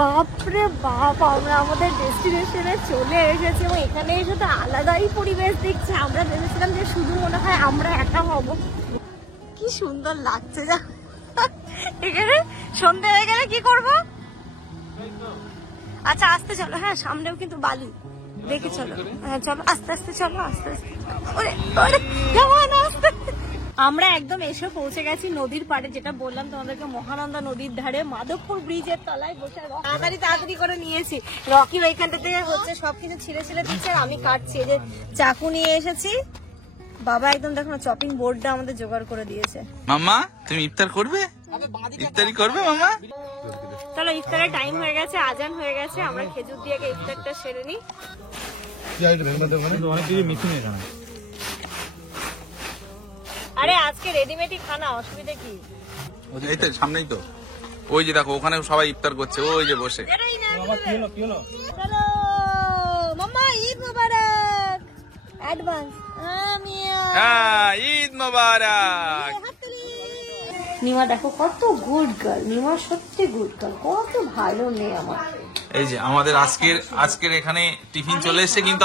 বাপরে বাপ, আমরা আমাদের ডেস্টিনেশনে চলে এসেছি এবং এখানে এসে তো আলাদাই পরিবেশ দেখছি। আমরা ভেবেছিলাম যে শুধু মনে হয় আমরা একা হব। কি সুন্দর লাগছে যা। এখানে সন্ধ্যে হয়ে গেলে কি করব? আচ্ছা আস্তে চলো, হ্যাঁ সামনেও কিন্তু বালি, দেখে চলো। হ্যাঁ চলো আস্তে আস্তে চলো, আস্তে আস্তে। আমরা একদম এসে পৌঁছে গেছি নদীর পাড়ে, যেটা বললাম তোমাদেরকে, মহানন্দা নদীর ধারে মাধবপুর ব্রিজের তলায় বসে তাড়াতাড়ি করে নিয়েছি। রকি ওইখানটা থেকে হচ্ছে সবকিছু ছিঁড়ে ছিঁড়ে দিচ্ছে আর আমি কাটছি। এই যে চাকু নিয়ে এসেছি, বাবা একদম দেখো না চপিং বোর্ডটা আমাদের জোগাড় করে দিয়েছে। মাম্মা তুমি ইফতার করবে? ইফতারি করবে মাম্মা? চলো ইফতারের টাইম হয়ে গেছে, আজান হয়ে গেছে, আমরা খেজুর দিয়ে ইফতারটা সেরে নিই। আরে আজকে রেডিমেডই খানা, অসুবিধা কি? এই তো সামনেই তো, ওই যে দেখো ওখানে সবাই ইফতার করছে, ওই যে বসে। চলো মাম্মা, ঈদ মোবারক অ্যাডভান্স। হ্যাঁ ঈদ মোবারক। নিমা দেখো কত গুড গার্ল, নিমা সত্যি গুড গার্ল, কত ভালো মেয়ে আমার। এই যে আমাদের আজকের এখানে টিফিন চলে এসেছে, কিন্তু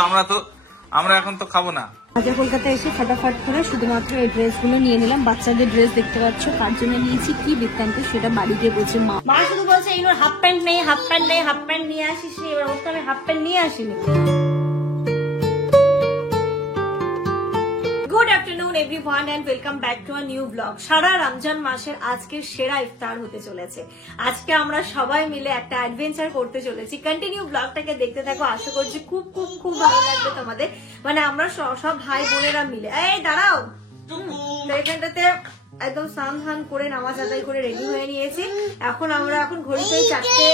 আমরা এখন তো খাবো না। আজকে কলকাতা এসে ফাটাফাট করে শুধুমাত্র এই ড্রেসগুলো নিয়ে নিলাম। বাচ্চাদের ড্রেস দেখতে পাচ্ছ, কার জন্য নিয়েছি কি বৃত্তান্ত সেটা বাড়ি গিয়ে বলছে মা। মা শুধু বলছে এইগুলোর হাফ প্যান্ট নেই, হাফ প্যান্ট নেই, হাফ প্যান্ট নিয়ে আসিস নি। এবার ওকে আমি হাফ প্যান্ট নিয়ে আসিনি। Good afternoon everyone and welcome back to a new blog. সারা রমজান মাসের আজকের সেরা ইফতার হতে চলেছে। আজকে আমরা সবাই মিলে একটা অ্যাডভেঞ্চার করতে চলেছি। কন্টিনিউ ব্লগটাকে দেখতে থাকো, আশা করছি খুব খুব খুব ভালো লাগবে তোমাদের। মানে আমরা সব ভাই বোনেরা মিলে, এই দাঁড়াও, এখানটাতে একদম স্নান ধান করে নামাজ আদায় করে রেডি হয়ে নিয়েছি। এখন ঘড়িতে চারটে,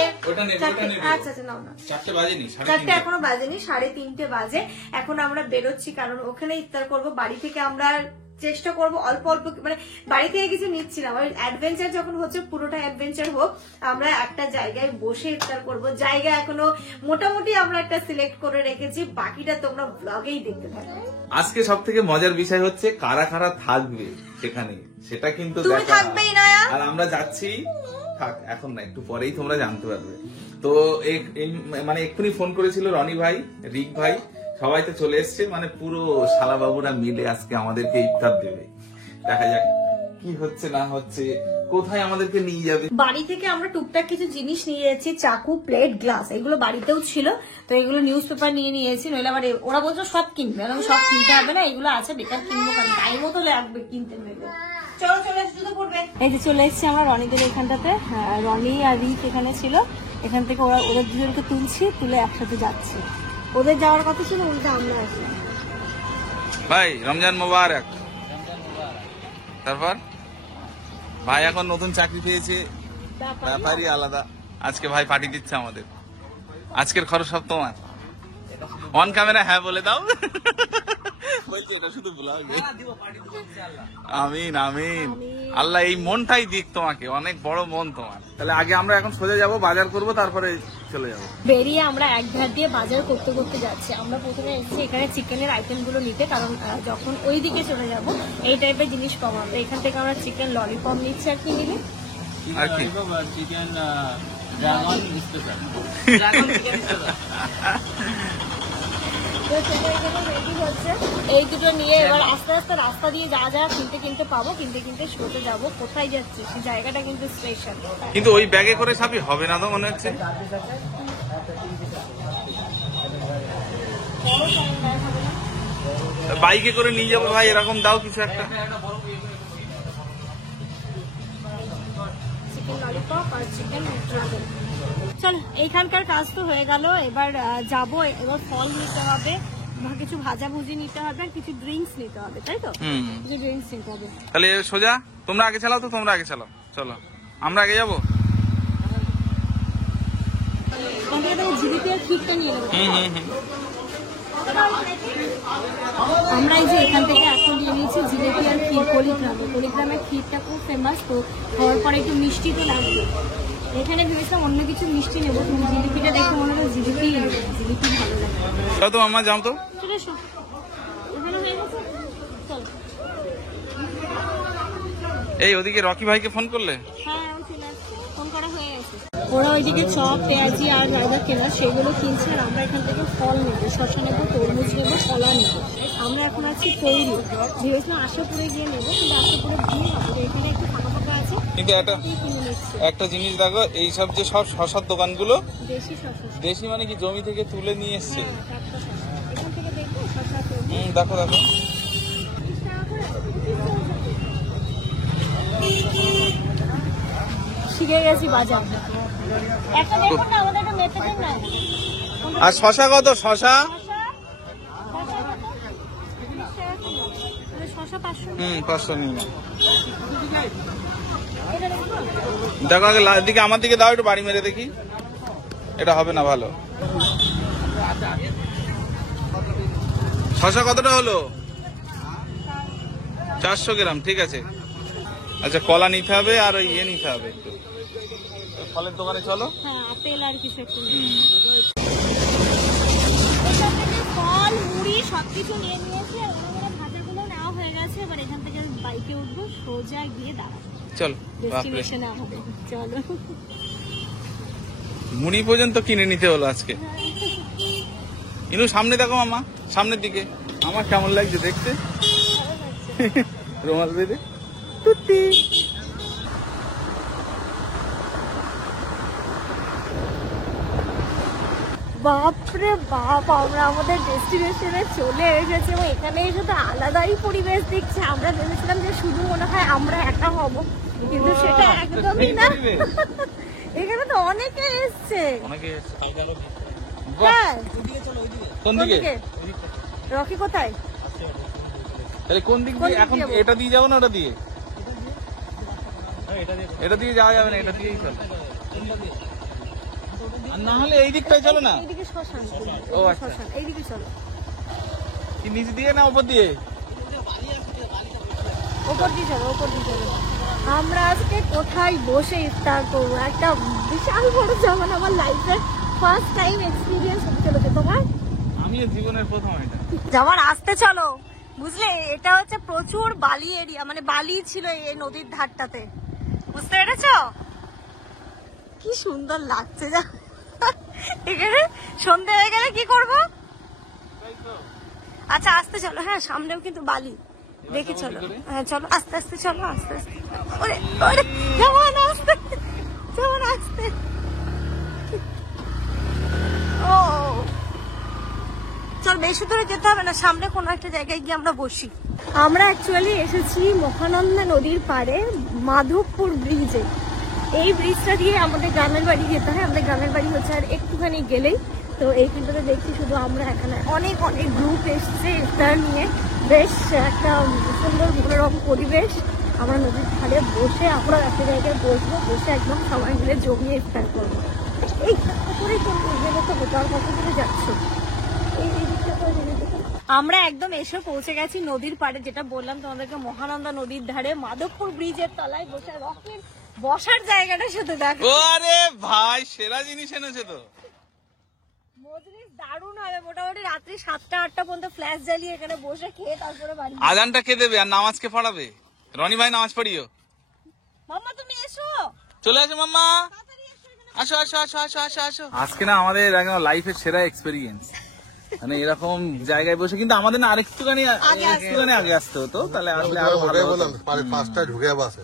আচ্ছা নাও না, চারটে এখনো বাজেনি, 3:30 বাজে। এখন আমরা বেরোচ্ছি, কারণ ওখানে ইফতার করব। বাড়ি থেকে আমরা চেষ্টা করব অল্প অল্প, মানে বাড়ি থেকে কিছু নিচ্ছি না, অ্যাডভেঞ্চার যখন হচ্ছে পুরোটা অ্যাডভেঞ্চার হোক। আমরা একটা জায়গায় বসে ইফতার করব। জায়গা এখনো মোটামুটি আমরা একটা সিলেক্ট করে রেখেছি, বাকিটা তোমরা ব্লগেই দেখতে থাকবে। আজকে সব থেকে মজার বিষয় হচ্ছে কারা কারা থাকবে সেখানে, সেটা কিন্তু তুমি থাকবেই না। আর আমরা যাচ্ছি, থাক এখন না, একটু পরেই তোমরা জানতে পারবে। তো মানে এক্ষুনি ফোন করেছিল রনি ভাই, রিক ভাই, সবাই তো চলে এসছে। মানে পুরো শালা বাবুরা মিলে আজকে আমাদেরকে ইফতার দেবে। দেখা যাক কি হচ্ছে না হচ্ছে, কোথায় আমাদেরকে নিয়ে যাবে। বাড়ি থেকে আমরা টুকটাক কিছু জিনিস নিয়ে যাচ্ছি, চাকু, প্লেট, গ্লাস, এগুলো বাড়িতেও ছিল। তো এগুলো নিউজ পেপার নিয়ে নিয়েছি, নইলে আবার ওরা বলছো সব কিনবে, সব কিনতে হবে না, এগুলো আছে বেকার কিনবো, কারণ টাইমও তো লাগবে কিনতে মেলে। চলো চলে এসে পড়বে। এই যে চলে এসেছি আমরা রনিদের এখানটাতে। রনি আর রিক এখানে ছিল, এখান থেকে ওদের দুজনকে তুলছি, তুলে একসাথে যাচ্ছি। ওদের যাওয়ার কথা ছিল, উল্টা আমরা আসি। ভাই রমজান মোবারক। তারপর ভাই এখন নতুন চাকরি পেয়েছে, ব্যাপারই আলাদা। আজকে ভাই পার্টি দিচ্ছে আমাদের, আজকের খরচ সব তোমার। অন ক্যামেরা হ্যাঁ বলে দাও। বলছি এটা শুধু বলা হবে। আমিন আমিন, আল্লাহ এই মনটাই দিক তোমাকে, অনেক বড় মন তোমার। তাহলে আগে আমরা এখন সোজা যাবো, বাজার করব, তারপরে চলে যাবো। বেরিয়ে আমরা এক ধার দিয়ে বাজার করতে করতে যাচ্ছি। আমরা প্রথমে এসেছি এখানে চিকেনের আইটেম গুলো নিতে, কারণ যখন ওই দিকে চলে যাব এই টাইপের জিনিস পাবো আমরা। এখান থেকে আমরা চিকেন ললিপপ নিচ্ছি। আর কি নিবি? আর কি চিকেন ড্রাগন স্পেশাল। এই দুটো নিয়ে এবার আস্তে আস্তে রাস্তা দিয়ে যা যা কিনতে পাবো, কিনতে সোজা যাবো। কোথায় যাচ্ছি সেই জায়গাটা কিন্তু স্পেশাল। কিন্তু ওই ব্যাগে করে সবই হবে না তো মনে হচ্ছে। বাইকে করে নিয়ে যাবো ভাই, এরকম দাও কিছু একটা। চিকেন ললিপপ আর চিকেন ড্রাগন। চল এইখানকার কাজ তো হয়ে গেল, এবার যাবো। এবার ফল নিতে হবে, কিছু ভাজাভুজি নিতে হবে, আর কিছু ড্রিঙ্কস নিতে হবে, তাই তো? কিছু ড্রিঙ্কস নিতে হবে। তাহলে সোজা তোমরা আগে চালাও, তো তোমরা আগে চালাও, চলো আমরা আগে যাবো। জিলিপি আর ক্ষীরটা নিয়ে নেবো। আমরা এই যে এখান থেকে এখন নিয়ে নিয়েছি জিলিপি আর ক্ষীর। কলিগ্রামের ক্ষীরটা খুব ফেমাস, তো খাওয়ার পরে একটু মিষ্টি তো লাগবে। এখানে ভেবেছিলাম অন্য কিছু মিষ্টি নেবো, তুমি জিলিপিটা দেখে মনে হয় জিলিপি ভালো লাগে। তো আমার যাও তো, চলে এসো। এখানে হয়ে গেছে, চল। এই ওদিকে রকি ভাইকে ফোন করলে? হ্যাঁ চলে আসছে, ফোন করা হয়ে গেছে। ওরা ওইদিকে চপ পেঁয়াজি আর রায়দা কেনা সেগুলো কিনছে, আর আমরা এখান থেকে ফল নেবো, শসা নেবো, তরমুজ নেবো, কলা নেবো। আমরা এখন আছি তৈরি, ভেবেছিলাম আশাপুরে গিয়ে নেবো, কিন্তু আশাপুরে গিয়ে আমাদের এখানে একটু ফাঁকা ফাঁকা আছে, কিন্তু একটা জিনিস দেখো, এইসব যে সব শসার দোকানগুলো দেশি শসা। দেশি মানে কি জমি থেকে তুলে নিয়ে এসছে? টাটকা শসা। এখান থেকে দেখবো শসা, তরমুজ। দেখো দেখো, 30 টাকা করে শিখে গেছি বাজার। একটা দেখুন না, আমাদের একটা মেপে দেন না। আর শসা কত? শসা শসা 500। 500 নিন। দেখো আগে দিকে, আমার দিকে দাও, একটু বাড়ি মেরে দেখি। এটা হবে না ভালো। শসা কতটা হলো? 400 গ্রাম, ঠিক আছে। আচ্ছা, কলা নিতে হবে আর ওই ইয়ে নিতে হবে একটু। ফলের দোকানে চলো। হ্যাঁ, আপেল আর কিছু একটু। ফল, মুড়ি সবকিছু নিয়ে নিয়েছে, ওরা ভাজাগুলো নেওয়া হয়ে গেছে। এবার এখান থেকে বাইকে উঠবো, সোজা গিয়ে দাঁড়াবো। চলো, ডেস্টিনেশনে হবে। চলো। মুড়ি পর্যন্ত কিনে নিতে হলো আজকে। ইনু সামনে দেখো মামা, সামনের দিকে। আমার কেমন লাগছে দেখতে? রুমাল বেঁধে টুটি। বাপরে বাপ, আমরা আমাদের ডেস্টিনেশনে চলে এসেছি এবং এখানে এসে তো আলাদাই পরিবেশ দেখছি। আমরা ভেবেছিলাম যে শুধু মনে হয় আমরা একা হব, কিন্তু সেটা একদমই না। এখানে তো অনেকে এসছে। হ্যাঁ, কোন দিকে? রকি কোথায়? তাহলে কোন দিক দিয়ে এখন? এটা দিয়ে যাবো না ওটা দিয়ে? এটা দিয়ে যাওয়া যাবে না, এটা দিয়েই চলো। আর না হলে এই দিকটাই চলো না। এইদিকে শ্মশান। ও আচ্ছা, শ্মশান এইদিকে চলো। কি নিচ দিয়ে না উপর দিয়ে? ওপর দিয়ে চলো, ওপর দিয়ে চলো। আমরা আজকে কোথায় বসে ইফতার করবো? একটা বিশাল বড় যেমন আমার লাইফের ফার্স্ট টাইম এক্সপিরিয়েন্স হতে চলেছে। তোমার? আমিও জীবনের প্রথম এটা। যাবার আসতে চলো, বুঝলে? এটা হচ্ছে প্রচুর বালি এরিয়া, মানে বালি ছিল এই নদীর ধারটাতে, বুঝতে পেরেছো? কি সুন্দর লাগছে যা। এখানে সন্ধে হয়ে গেলে কি করবো? আচ্ছা আসতে চলো। হ্যাঁ, সামনেও কিন্তু বালি, দেখি চলো। হ্যাঁ চলো, আস্তে আস্তে চলো, আস্তে আস্তে। ওরে ওরে, যেমন আস্তে, যেমন আস্তে। ও চল, বেশি দূরে যেতে হবে না, সামনে কোনো একটা জায়গায় গিয়ে আমরা বসি। আমরা অ্যাকচুয়ালি এসেছি মহানন্দা নদীর পাড়ে মাধবপুর ব্রিজে। এই ব্রিজটা দিয়ে আমাদের গ্রামের বাড়ি যেতে হয়। আমাদের গ্রামের বাড়ি হচ্ছে আর একটুখানি গেলেই। তো এইখানটাতে দেখছি শুধু আমরা, এখানে অনেক অনেক গ্রুপ এসছে ইফতার নিয়ে। বেশ একটা সুন্দর মনোরম পরিবেশ। আমরা নদীর ধারে বসে আমরা একটা জায়গায় বসবো, বসে একদম সবাই মিলে জমিয়ে ইফতার করবো। এই করে তো বোঝার কত দূরে যাচ্ছ? আমরা একদম এসে পৌঁছে গেছি নদীর পাড়ে, যেটা বললাম তোমাদেরকে, মহানন্দা নদীর ধারে মাধবপুর ব্রিজের তলায় বসে। রকির বসার জায়গাটা শুধু দেখো। আরে ভাই, সেরা জিনিস এনেছে তো। মজলিস দারুণ হবে। মোটামুটি রাত্রি 7টা-8টা পর্যন্ত ফ্ল্যাশ জ্বালিয়ে এখানে বসে খেয়ে তারপরে বাড়ি। আজানটা কে দেবে আর নামাজ কে পড়াবে? রনি ভাই নামাজ পড়িও। মাম্মা তুমি এসো, চলে আসো মাম্মা, আসো আসো আসো আসো আসো আসো। আজকে না আমাদের একদম লাইফের সেরা এক্সপেরিয়েন্স, মানে এরকম জায়গায় বসে। কিন্তু আমাদের না আরেকটুখানি আগে আসতে হতো, তাহলে আসলে আরো ভালো হতো। 5টা ঢুকে বাসে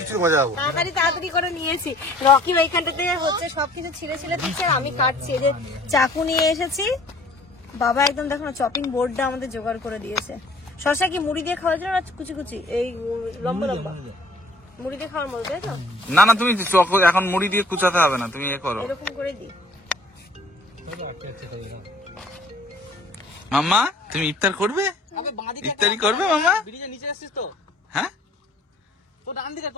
কিছু মজা হবে। তাড়াতাড়ি করে নিয়েছি। রকি ওইখানটা থেকে হচ্ছে সবকিছু ছিঁড়ে ছিঁড়ে দিচ্ছে, আর আমি কাটছি। এই যে চাকু নিয়ে এসেছি, বাবা একদম দেখো না চপিং বোর্ডটা আমাদের জোগাড় করে দিয়েছে। শসা কি মুড়ি দিয়ে খাওয়ার জন্য না কুচি কুচি? এই লম্বা লম্বা মুড়ি দিয়ে খাওয়ার মতো, তাই তো? না না, তুমি এখন মুড়ি দিয়ে কুচাতে হবে না, তুমি এ করো, এরকম করে দিই। মাম্মা তুমি ইফতার করবে? ইফতারি করবে মাম্মা? ব্রিজের নিচে আসছিস তো? হ্যাঁ, তোর ডান দিকে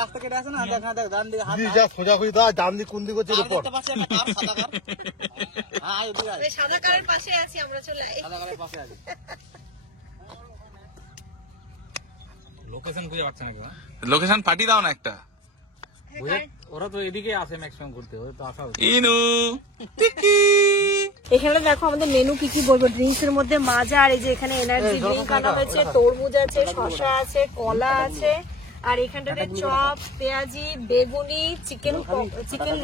রাস্তা কেটে আছে না, দেখ ডান দিকে হাত যা খোঁজাখুঁজি দা, ডান দিক কোন দিক হচ্ছে রিপোর্ট। দেখতে পাচ্ছি একটা কার, সাদা কার। হ্যাঁ এদিকে আয়, সাদা কারের পাশে আছি আমরা, চলে আই। সাদা কারের পাশে আছে। লোকেশন খুঁজে পাচ্ছে না। লোকেশন পাঠিয়ে দাও না একটা। ওরা তো এদিকে আসে ম্যাক্সিমাম ঘুরতে, ওই তো আসা হচ্ছে। ইনু টিকি। এখানে দেখো আমাদের মেনু কি কি বলবো। ড্রিঙ্কস এর মধ্যে মাজা, আর এই যে এখানে এনার্জি ড্রিঙ্ক আনা হয়েছে, তরমুজ আছে, শসা আছে, কলা আছে, আর এখানটাতে চপ, পেঁয়াজি, বেগুনি, চিকেন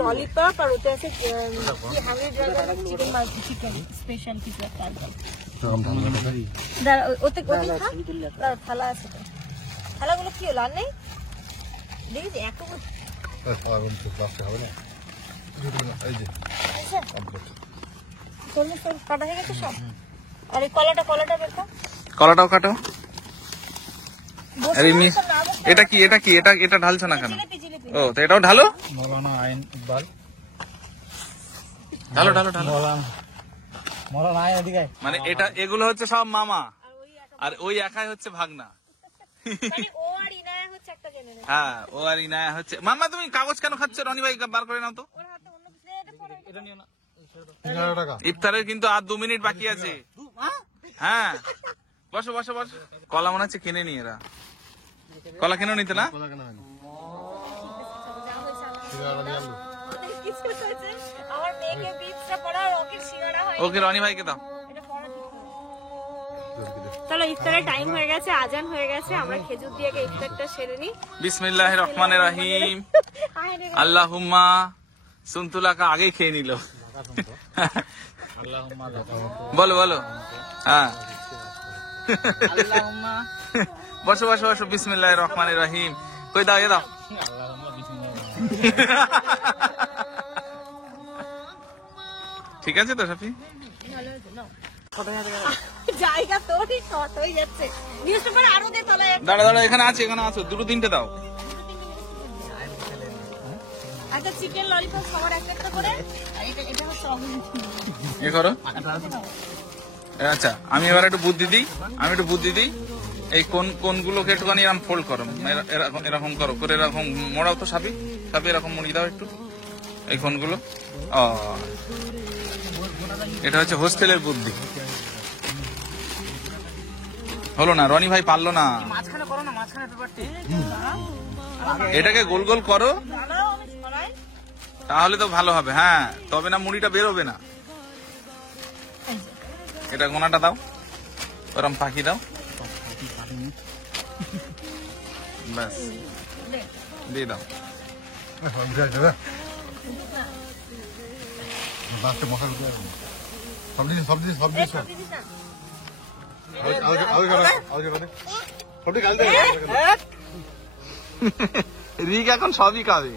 ললিপপ, আর ওতে আছে কি হাঙ্গরি ড্রাগন চিকেন স্পেশাল কিছু একটা আইটেম। দাঁড়া, ওতে খা। দাঁড়া, থালা আছে তো। থালাগুলো কি হলো আর নেই? দেখি যে এত তরমুজ কাটা হয়ে গেছে সব। আর এই কলাটা বের কর। কলাটাও কাটো। বসে আরে বসে মিস, তো না বসে। এটা কি এটা ঢালছো না কেন? জিলিপি। ও তো এটাও ঢালো। মৌলানা আইন ইকবাল, ঢালো। মৌলানা আইন এদিকে। মানে এগুলো হচ্ছে সব মামা, আর ওই একাই হচ্ছে ভাগনা। মানে ও আর ইনায়া হচ্ছে একটা জেনারেশন। হ্যাঁ, ও আর ইনায়া হচ্ছে। মামা তুমি কাগজ কেন খাচ্ছ? রনি ভাই বার করে নাও তো। ওর হাতে অন্য কিছু নেই, এটা পরে এটা নিও না। 11 টাকা। ইফতারের কিন্তু আর 2 মিনিট বাকি আছে। হ্যাঁ, বসো। কলা মনে হচ্ছে কিনে নি এরা। কলা কেন নিতে না? কোথা কেন হয়নি? যা হয়েছে আমার। সিঙ্গাড়া নিয়ে আনলো। অনেক কিছু হয়েছে। আমার মেয়েকে বিচটা পড়া আর ওকে সিঙ্গাড়া হয়। ওকে রনি ভাইকে দাও। এটা পড়া ঠিক না। চলো, ইফতারের টাইম হয়ে গেছে, আজান হয়ে গেছে, আমরা খেজুর দিয়ে ইফতারটা সেরে নিই। বিসমিল্লাহির রহমানির রহিম। আল্লাহুম্মা সুনতুলাকা আগেই খেয়ে নিল। আল্লাহুম্মা বলো। হ্যাঁ, আল্লাহুম্মা বসো। বিসমিল্লাহির রহমানির রহিম। কই দাও, দাও। আল্লাহুম্মা বিসমিল্লাহ। ঠিক আছে তো সাফি? জায়গা তোরই শর্ট হয়ে যাচ্ছে। নিউজ পেপার আরো দে তলায়। দাঁড়া, এখানে আছে, দুটো তিনটে দাও। আচ্ছা, চিকেন ললিপপ সবার একটা করে। আর এটা হচ্ছে এ করো। আচ্ছা, আমি এবার একটু বুদ্ধি দিই। এই কোনগুলোকে একটুখানি এরকম ফোল্ড করো, এরকম করো করে এরকম মোড়াও তো সাপি এরকম মুড়ি দাও একটু এই কোনগুলো। এটা হচ্ছে হোস্টেলের বুদ্ধি। হলো না, রনি ভাই পারলো না। মাঝখানে করো না, মাঝখানে পেপারটি। এটাকে গোল গোল করো, তাহলে তো ভালো হবে। হ্যাঁ, তবে না মুড়িটা বেরোবে না। এটা গোনাটা দাও, ওরম পাখি দাও, ব্যাস দিয়ে দাও। লাস্টে মশলা দিয়ে সব দিস সবটি গাল দে। রিক এখন সবই খাবে।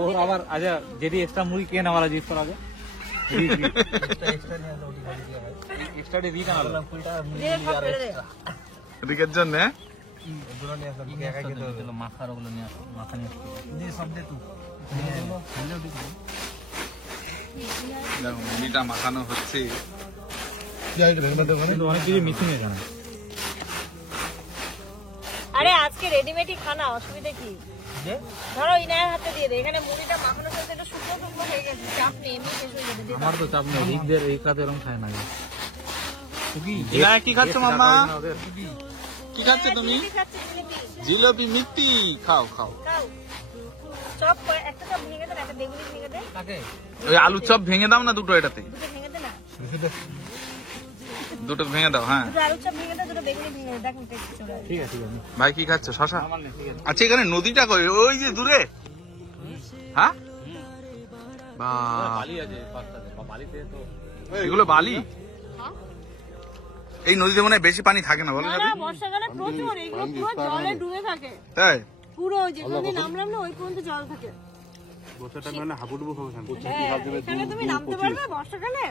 ওর আবার আচ্ছা যদি এক্সট্রা মুড়ি কে নামালা জিজ্ঞেস করা আগে। এক্সট্রা দিয়ে দিই না রিকের জন্য মাখার ওগুলো নিয়ে আসো, মাখা নিয়ে আসো। দেখো মুড়িটা মাখানো হচ্ছে। অনেক কিছু মিসিং এখানে। আরে আজকে রেডিমেডই খানা, অসুবিধা কি? ধরো ইনায়ের হাতে দিয়ে দে। এখানে মুড়িটা মাখানো সাথে এটা শুকনো হয়ে গেছে, চাপ নেই, এমনি শেষ হয়ে যাবে। দে দাও। আমার তো চাপ নেই, রিকদের এই কাজ এরকম খায় না। কি খাচ্ছ মামা? কি খাচ্ছ তুমি? জিলিপি খাচ্ছি, জিলিপি। জিলাপি মিষ্টি। খাও খাও। চপ একটা চপ ভেঙে দে না, একটা বেগুনি ভেঙে দে। ওই আলু চপ ভেঙে দাও না দুটো, এটাতে দুটো ভেঙে দে না। দুটো ভেঙে দাও। হ্যাঁ দুটো আলু চপ ভেঙে দে, দুটো বেগুনি ভেঙে দে। দেখ টেস্ট চলে আসবে। ঠিক আছে ভাই, কি খাচ্ছ? শশা। আচ্ছা, এখানে নদীটা কই? ওই যে দূরে। হ্যাঁ, বালি আছে পাঁচটাতে, বালিতে তো এগুলো বালি। এই নদীতে মনে হয় বেশি পানি থাকে না, বলো না, বর্ষাকালে প্রচুর এগুলো পুরো জলে ডুবে থাকে। তাই? পুরো যেখানে নামলাম না ওই পর্যন্ত জল থাকে। হ্যাঁ, এখানে তুমি নামতে পারবে বর্ষাকালে?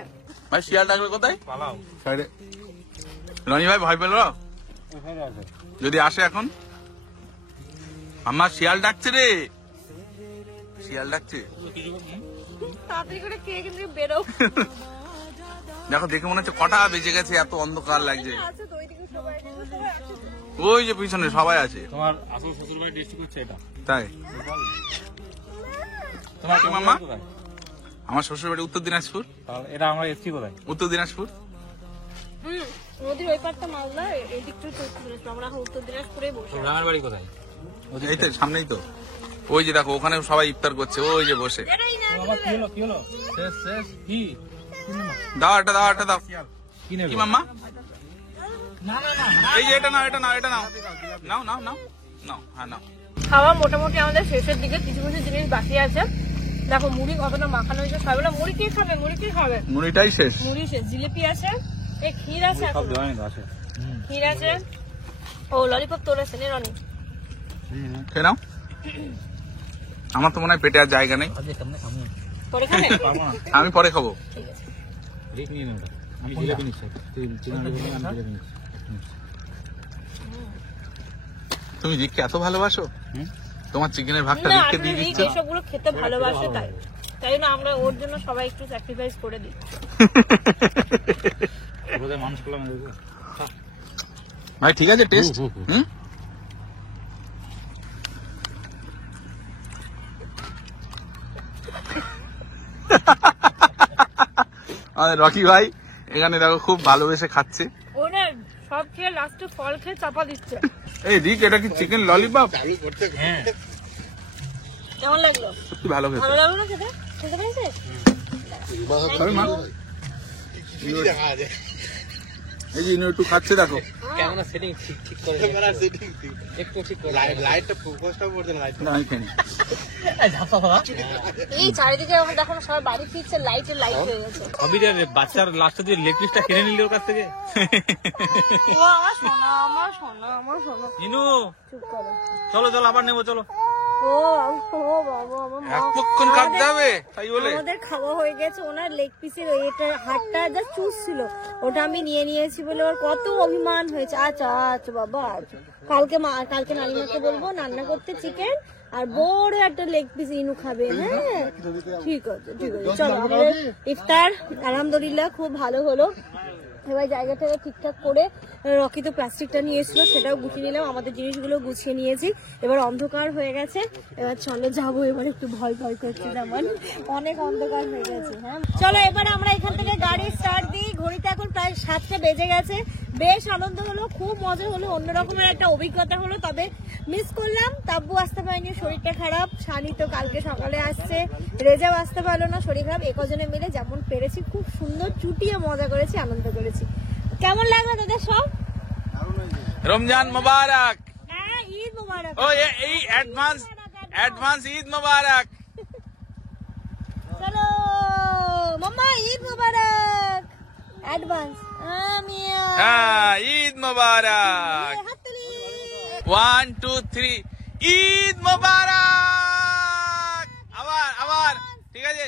ভাই, শিয়াল ডাকবে কোথায়? পালাও। সাইডে। রনি ভাই ভয় পেল যদি আসে এখন। আমার শিয়াল ডাকছে রে, শিয়াল ডাকছে। তাড়াতাড়ি করে কে এখান থেকে বেরো। দেখো, দেখে মনে হচ্ছে কটা বেজে গেছে, এত অন্ধকার লাগছে। আছে তো ওইদিকে সবাই আছে তো। ওই যে পিছনে সবাই আছে। তোমার আসল শ্বশুর বাড়ি ডিস্ট্রিক্ট হচ্ছে এটা। তাই? তোমার কি মামা? আমার শ্বশুর বাড়ি উত্তর দিনাজপুর। এটা আমরা এসছি কোথায়? উত্তর দিনাজপুর। নদীর ওই পারটা মালদা, এই দিকটা উত্তর দিনাজপুর। আমরা উত্তর দিনাজপুরে বসে। গ্রামের বাড়ি কোথায়? এই তো সামনেই তো। ওই যে দেখো, ওখানে সবাই ইফতার করছে, ওই যে বসে। কি হলো শেষ শেষ কি দাও, এটা দাও। কি নেবে? কি মাম্মা? না না না এই যে এটা নাও। নাও। নাও হ্যাঁ নাও। খাওয়া মোটামুটি আমাদের শেষের দিকে, কিছু কিছু জিনিস বাকি আছে। দেখো মুড়ি কতটা মাখানো হয়েছে, খাবে না মুড়ি কে খাবে, মুড়ি কে খাবে, মুড়িটাই শেষ। মুড়ি শেষ। জিলিপি আছে, এই ক্ষীর আছে, সব দেওয়া নেই তো আছে। ক্ষীর আছে, ও ললিপপ তোর আছে নে রনি। খেয়ে নাও। আমার তো মনে হয় পেটে আর জায়গা নেই, পরে খাবে? আমি পরে খাবো। ঠিক আছে। রিক নিয়ে নেব, আমি জিলাপি নিচ্ছি, তুই চিকেন নিবি, আমি জিলাপি নিচ্ছি। তুমি রিককে এত ভালোবাসো, তোমার চিকেনের ভাগটা না রিককে আসলে দিয়ে রিক দিচ্ছ। এসবগুলো খেতে ভালোবাসে, তাই না আমরা ওর জন্য সবাই একটু স্যাক্রিফাইস করে দিই। ওদের মানুষ করলাম দেখো। ভাই ঠিক আছে টেস্ট। আমাদের রকি ভাই এখানে দেখো খুব ভালোবেসে খাচ্ছে। ও না সব খেয়ে লাস্টে ফল খেয়ে চাপা দিচ্ছে। এই রিক এটা কি চিকেন ললিপপ? হ্যাঁ কেমন লাগলো? সত্যি ভালো খেতে। ভালো লাগলো না খেতে? খেতে পেয়েছে? সরি মা, এই যে ইনু একটু খাচ্ছে দেখো। ক্যামেরা সেটিং ঠিক করে একটু ঠিক করে লাইটটা ফোকাসটা করতে না, লাইট না আমি খাইনি। এই চারিদিকে এখন দেখো সবাই বাড়ি ফিরছে, লাইটে লাইট হয়ে গেছে। অবিরের বাচ্চার লাস্টে যে লেগ পিসটা কিনে নিল ওর কাছ থেকে। ও আমার সোনা, আমার সোনা, আমার সোনা। ইনু চুপ করো। চলো চলো আবার নেবো চলো। ও বাবা, আমার মা। এতক্ষণ কাটতে হবে তাই বলে? আমাদের খাওয়া হয়ে গেছে, ওনার লেগ পিসের এটা হাড়টা যা চুষ ছিল ওটা আমি নিয়ে নিয়েছি বলে ওর কত অভিমান হয়েছে। আচ্ছা আচ্ছা বাবা, আচ্ছা কালকে নানিমাকে বলবো রান্না করতে চিকেন, আর বড় একটা লেগ পিস ইনু খাবে। হ্যাঁ ঠিক আছে ঠিক আছে, চলো আমাদের ইফতার আলহামদুলিল্লাহ খুব ভালো হলো। এবার জায়গাটাকে ঠিকঠাক করে রকি তো প্লাস্টিকটা নিয়ে এসেছিল, সেটাও গুছিয়ে নিলাম, আমাদের জিনিসগুলো গুছিয়ে নিয়েছি। এবার অন্ধকার হয়ে গেছে, এবার চলো যাবো। এবার একটু ভয় ভয় করছে, যেমন অনেক অন্ধকার হয়ে গেছে। হ্যাঁ চলো এবার আমরা এখান থেকে গাড়ি স্টার্ট দিই। ঘড়িতে এখন প্রায় 7টা বেজে গেছে। বেশ আনন্দ হলো, খুব মজা হলো, অন্যরকমের একটা অভিজ্ঞতা হলো। তবে মিস করলাম, তাব্বু আসতে পারেনি, শরীরটা খারাপ। সানি তো কালকে সকালে আসছে, রেজাও আসতে পারলো না, শরীর খারাপ। একজনে মিলে যেমন পেরেছি খুব সুন্দর চুটিয়ে মজা করেছি, আনন্দ করেছি। কেমন লাগলো দাদা সব? রমজান মোবারক। হ্যাঁ ঈদ মোবারক। ও এই অ্যাডভান্স ঈদ মোবারক। চলো মাম্মা ঈদ মোবারক অ্যাডভান্স। হ্যাঁ ঈদ মোবারক। 1 2 3 ঈদ মোবারক। আবার ঠিক আছে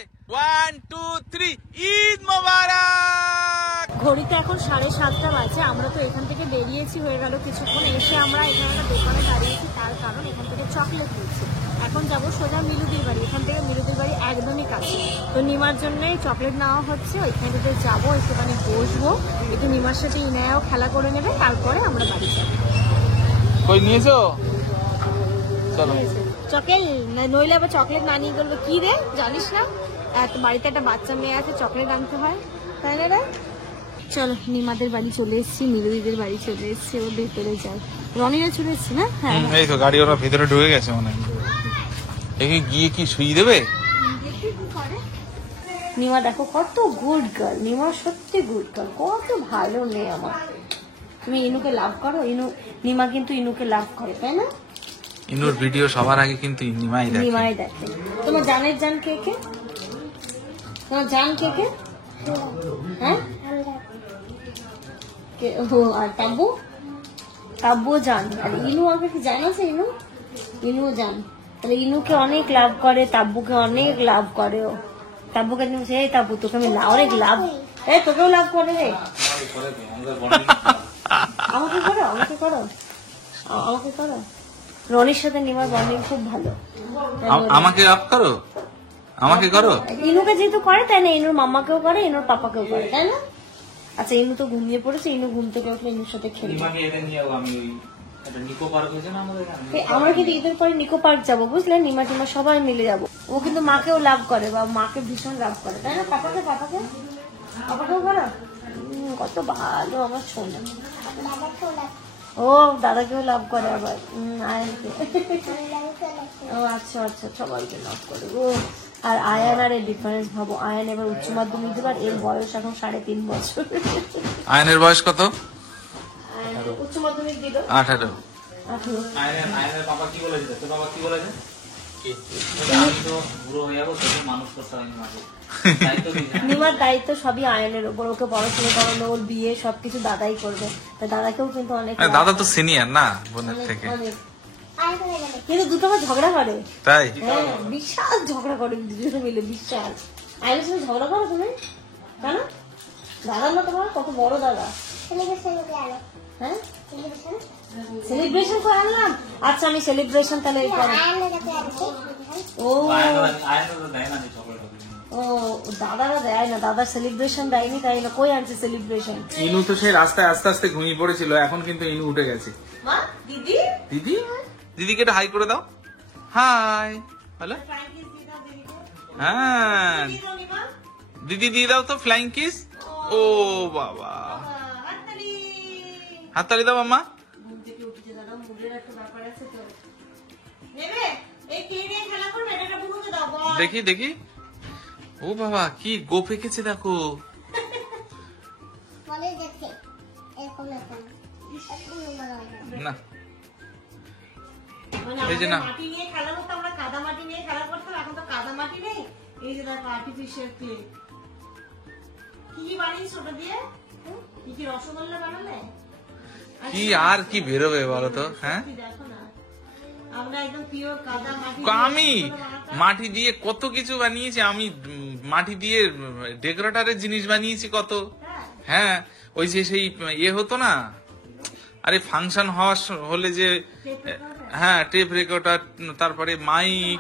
1 2 3 ঈদ মোবারক। ঘড়িতে এখন 7:30 বাজে। আমরা তো এখান থেকে বেরিয়েছি, হয়ে গেল কিছুক্ষণ। এসে আমরা এখানে একটা দোকানে দাঁড়িয়েছি, তার কারণ এখান থেকে চকলেট নিচ্ছি। এখন যাবো সোজা মিলুদির বাড়ি, এখান থেকে মিলুদির বাড়ি একদমই কাছে। তো নিমার জন্য চকলেট নেওয়া হচ্ছে, ওইখানটাতে যাবো, একটুখানি বসবো, একটু নিমার সাথে ইনায়াও খেলা করে নেবে, তারপরে আমরা বাড়ি যাবো। কই নিয়েছো? চলো। চকলেট নইলে আবার চকলেট না নিয়ে গেলো কি রে, জানিস না বাড়িতে একটা বাচ্চা মেয়ে আছে, চকলেট আনতে হয়, তাই না রে? চলো নিমাদের বাড়ি চলে এসেছি, মিলুদিদের বাড়ি চলে এসেছি, ওর ভেতরে যাই। রনিরা চলে এসছে না? হ্যাঁ এই তো গাড়ি ওরা ভিতরে ঢুকে গেছে মনে হয়। একে গিয়ে কি শুয়ে দেবে? নিমা দেখো কত গুড গার্ল, নিমা সত্যি গুড গার্ল, কত ভালো মেয়ে আমার। তুমি ইনুকে লাভ করো, নিমা কিন্তু ইনুকে লাভ করে, তাই না? ইনুর ভিডিও সবার আগে কিন্তু নিমাই দেখে। নিমাই দেখে। তোমার জানের জান কে কে? তোমার জান কে কে? হ্যাঁ ও আর তাব্বু, তাব্বুও জান। আর ইনু আগে কি জানো? সে ইনুও জান। তাহলে ইনুকে অনেক লাভ করে, তাব্বুকে অনেক লাভ করে। ও তাব্বুকে এই তাব্বু তোকে আমি অনেক লাভ, এই তোকেও লাভ করে রে। আমাকে করো, আমাকে করো, আমাকে করো। রনির সাথে নিমার বন্ডিং খুব ভালো। আমাকে আপ করো, আমাকে করো। ইনুকে যেহেতু করে তাই না, ইনুর মাম্মাকেও করে, ইনুর পাপাকেও করে, তাই না? আচ্ছা ইনু তো ঘুমিয়ে পড়েছে, ইনু ঘুম থেকে উঠলে ইনুর সাথে খেলবে। আমরা কিন্তু ঈদের পরে নিকো পার্ক যাবো, বুঝলেন? নিমা টিমা সবাই মিলে যাবো। ও কিন্তু মাকেও লাভ করে, বা মাকে ভীষণ লাভ করে, তাই না? পাপাকেও করো। কত ভালো আমার সোনা। ও দাদাকেও লাভ করে, আবার আয়ানকে। ও আচ্ছা আচ্ছা, সবাইকে লাভ করে। ও আর আয়ান আর এর ডিফারেন্স ভাবো, আয়ান এবার উচ্চ মাধ্যমিক দেবে, আর এর বয়স এখন 3.5 বছর। আয়নের বয়স কত? উচ্চ মাধ্যমিক দিল 18। আয়নের বাবা কি বলেছে? তোর বাবা কি বলেছে? আমি তো বুড়ো হয়ে যাবো, সেদিন মানুষ করতে হয়নি মাকে। দায়িত্ব দিয়েছে। নিমার দায়িত্ব সবই আয়নের উপর, ওকে পড়াশোনা করানো, ওর বিয়ে সবকিছু দাদাই করবে। তা দাদাকেও কিন্তু অনেক দাদা তো সিনিয়র না বোনের থেকে, অনেক- কিন্তু দুটো আবার ঝগড়া করে। তাই হ্যাঁ, বিশাল ঝগড়া করে দুজনে মিলে, বিশাল। আয়নের সঙ্গে ঝগড়া করো তুমি? কেন? দাদা না তোমার কত বড় দাদা? হ্যাঁ, সেলিব্রেশন করে আনলাম। আচ্ছা, আমি সেলিব্রেশন তাহলে এই করো। ও আয়না তো দেয় না যে ঝগড়া করে। ও, দাদারা দেয় না, দাদার সেলিব্রেশন দেয়নি, তাই না? কই আনছে সেলিব্রেশন? ইনু তো সেই রাস্তায় আস্তে আস্তে ঘুমিয়ে পড়েছিল, এখন কিন্তু ইনু উঠে গেছে। মা, দিদি, দিদি, দিদিকে একটা হাই করে দাও। Hi, hello. হ্যাঁ, দিদি দিয়ে দাও তো ফ্লাইং কিস। ও বাবা, হাততালি দাও মাম্মা। ঘুম থেকে উঠেছে দাদা, মুডের একটা ব্যাপার আছে তো। নেবে? এই কে নিয়ে খেলা করবে? এটা বুনুকে দাও, বল। দেখি দেখি, ও বাবা কি গোপ এঁকেছে দেখো। না মানে এই যে না। আমাদের মাটি নিয়ে খেলা করতো, আমরা কাদা মাটি নিয়ে খেলা করতাম, এখন তো কাদা মাটি নেই। এই যে দেখো আর্টিফিশিয়াল ক্লে। কি কি বানিয়েছো ওটা দিয়ে? কি কি রসগোল্লা বানালে? কি আর কি বেরোবে বলো তো? হ্যাঁ, সত্যি দেখো না, আমরা একদম পিওর কাদা মাটি আমি মাটি দিয়ে কত কিছু বানিয়েছি। আমি মাটি দিয়ে ডেকোরেটরের জিনিস বানিয়েছি কত। হ্যাঁ, ওই যে সেই ইয়ে হতো না, আরে ফাংশন হলে যে, হ্যাঁ টেপ রেকর্ডার, তারপরে মাইক,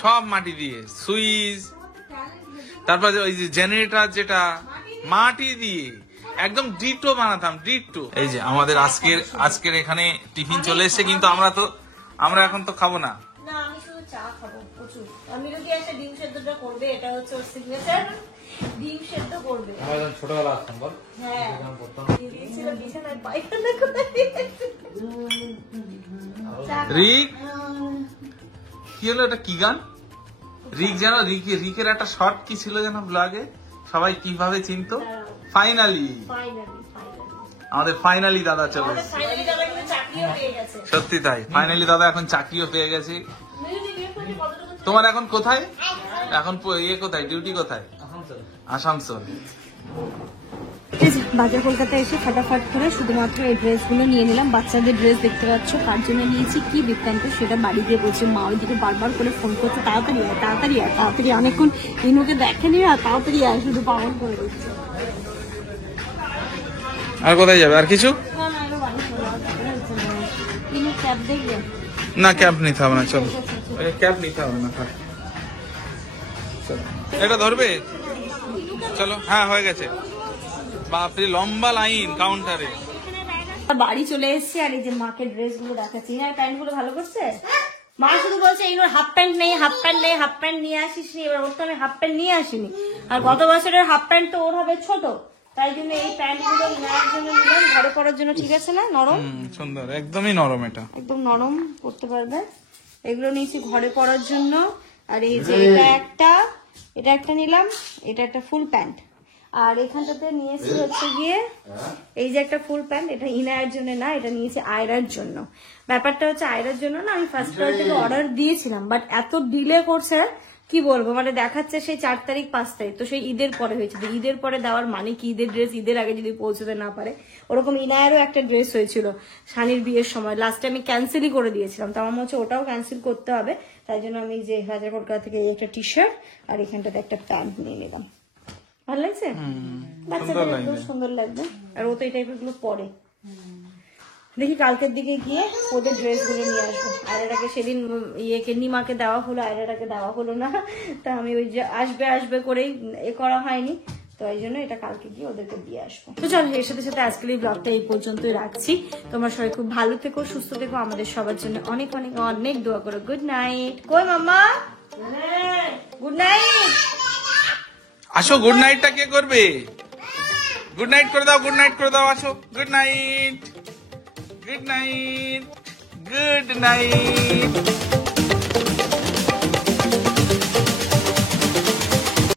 সব মাটি দিয়ে, সুইচ, তারপরে ওই যে জেনারেটর যেটা মাটি দিয়ে একদম ডিটো বানাতাম, ডিটো। এই যে আমাদের আজকের এখানে টিফিন চলে এসেছে, কিন্তু আমরা এখন তো খাবো না। না, আমি শুধু চা খাবো প্রচুর। আমি যদি এসে ডিম সেদ্ধটা করবে, এটা হচ্ছে ওর সিগনেচার, ডিম সেদ্ধ করবে। আমরা যখন ছোটবেলা আসতাম বল, হ্যাঁ, যখন পড়তাম। দিয়েছিল বিছানায় পায়খানা করে। রিক, কি হলো এটা? কি গান? রিক যেন, রিকের একটা শর্ট কি ছিল যেন ব্লগে, সবাই কিভাবে চিনতো? ফাইনালি আমাদের ফাইনালি দাদা চলে আমাদের এসেছে। ফাইনালি দাদা কিন্তু চাকরিও পেয়ে গেছে। সত্যি তাই, ফাইনালি দাদা এখন চাকরিও পেয়ে গেছে। কতটুকু তোমার এখন কোথায়? এখন ইয়ে কোথায়, ডিউটি কোথায়? আসানসোল। বাজার কলকাতায় এসে ফাটাফাট করে শুধুমাত্র এই ড্রেসগুলো নিয়ে নিলাম। বাচ্চাদের ড্রেস দেখতে পাচ্ছ, কার জন্য নিয়েছি কি বৃত্তান্ত সেটা বাড়ি গিয়ে বলছে। মা ওইদিকে বারবার করে ফোন করছে, তাড়াতাড়ি আয়, তাড়াতাড়ি আয়, তাড়াতাড়ি। অনেকক্ষণ ইনুকে দেখেনি, আর তাড়াতাড়ি আয়, শুধু পাগল করে দিচ্ছে। আর কোথায় যাবে? আর কিছু না না, এবার বাড়ি চলে যাওয়া দরকার হচ্ছে না। ইনু ক্যাব দেখবে? না, ক্যাব নিতে হবে না, চলো। ক্যাব নিতে হবে না, থাক। চলো। এটা ধরবে? চলো, হ্যাঁ হয়ে গেছে। বাপরে, লম্বা লাইন কাউন্টারে। বাড়ি চলে এসেছি, আর এই যে মাকে ড্রেস গুলো দেখাচ্ছি। ইনার প্যান্ট গুলো ভালো করছে। মা শুধু বলছে ইনোর হাফ প্যান্ট নেই, হাফ প্যান্ট নেই, হাফ প্যান্ট নিয়ে আসিস নি। এবার ওর তো আমি হাফ প্যান্ট নিয়ে আসিনি, আর গত বছরের হাফ প্যান্ট তো ওর হবে ছোট, তাই জন্য এই প্যান্ট গুলো ইনার জন্য নিলাম, ঘরে পরার জন্য। ঠিক আছে না? নরম, সুন্দর, একদমই নরম, এটা একদম নরম, পরতে পারবে। এগুলো নিয়েছি ঘরে পরার জন্য। আর এই যে এটা একটা নিলাম, এটা একটা ফুল প্যান্ট। আর এখানটাতে নিয়েছি হচ্ছে গিয়ে এই যে একটা ফুল প্যান্ট, এটা ইনায়ের জন্য না, এটা নিয়েছি আয়রার জন্য। ব্যাপারটা হচ্ছে আয়রার জন্য না, আমি ফার্স্ট থেকে অর্ডার দিয়েছিলাম, বাট এত ডিলে করছে কি বলবো, মানে দেখাচ্ছে সেই 4 তারিখ 5 তারিখ, তো সেই ঈদের পরে হয়েছে। ঈদের পরে দেওয়ার মানে কি? ঈদের ড্রেস ঈদের আগে যদি পৌঁছতে না পারে। ওরকম ইনায়েরও একটা ড্রেস হয়েছিল শানির বিয়ের সময়, লাস্টে আমি ক্যান্সেলই করে দিয়েছিলাম, তো আমার মনে হচ্ছে ওটাও ক্যান্সেল করতে হবে। তাই জন্য আমি যে বাজার কলকাতা থেকে একটা টি শার্ট আর এখানটাতে একটা প্যান্ট নিয়ে নিলাম। ভালো লাগছে? বাচ্চাদের একদম সুন্দর লাগবে, আর ও তো এই টাইপের গুলো পরে। দেখি কালকের দিকে গিয়ে ওদের ড্রেস গুলো নিয়ে আসবো। আয়রাটাকে সেদিন ইয়েকে নিমাকে দেওয়া হলো, আয়রাটাকে দেওয়া হলো না, তা আমি ওই যে আসবে করেই করা হয়নি, তো এই জন্য এটা কালকে গিয়ে ওদেরকে দিয়ে আসবো। তো চলো, এর সাথে সাথে আজকের এই ব্লগটা এই পর্যন্তই রাখছি। তোমরা সবাই খুব ভালো থেকো, সুস্থ থেকো, আমাদের সবার জন্য অনেক অনেক অনেক দোয়া করো। Good night. কই মাম্মা? Good night. আসো, গুড নাইটটা কে করবে? গুড নাইট করে দাও, গুড নাইট করে দাও, আসো। Good night, good night, good night.